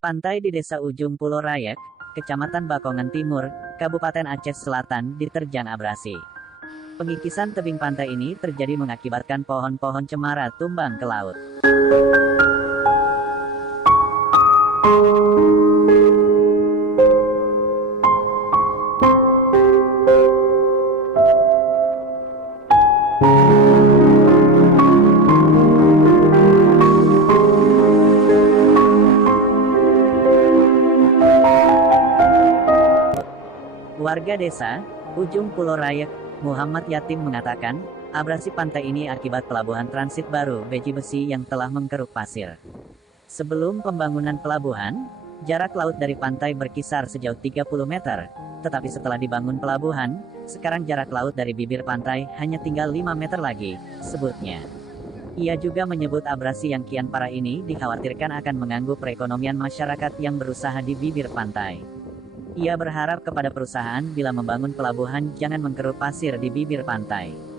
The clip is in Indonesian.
Pantai di Desa Ujung Pulau Rayek, Kecamatan Bakongan Timur, Kabupaten Aceh Selatan diterjang abrasi. Pengikisan tebing pantai ini terjadi mengakibatkan pohon-pohon cemara tumbang ke laut. Warga desa Ujung Pulau Rayek, Muhammad Yatim mengatakan, abrasi pantai ini akibat pelabuhan transit baru Beji Besi yang telah mengkeruk pasir. Sebelum pembangunan pelabuhan, jarak laut dari pantai berkisar sejauh 30 meter, tetapi setelah dibangun pelabuhan, sekarang jarak laut dari bibir pantai hanya tinggal 5 meter lagi, sebutnya. Ia juga menyebut abrasi yang kian parah ini dikhawatirkan akan mengganggu perekonomian masyarakat yang berusaha di bibir pantai. Ia berharap kepada perusahaan bila membangun pelabuhan jangan mengkeruk pasir di bibir pantai.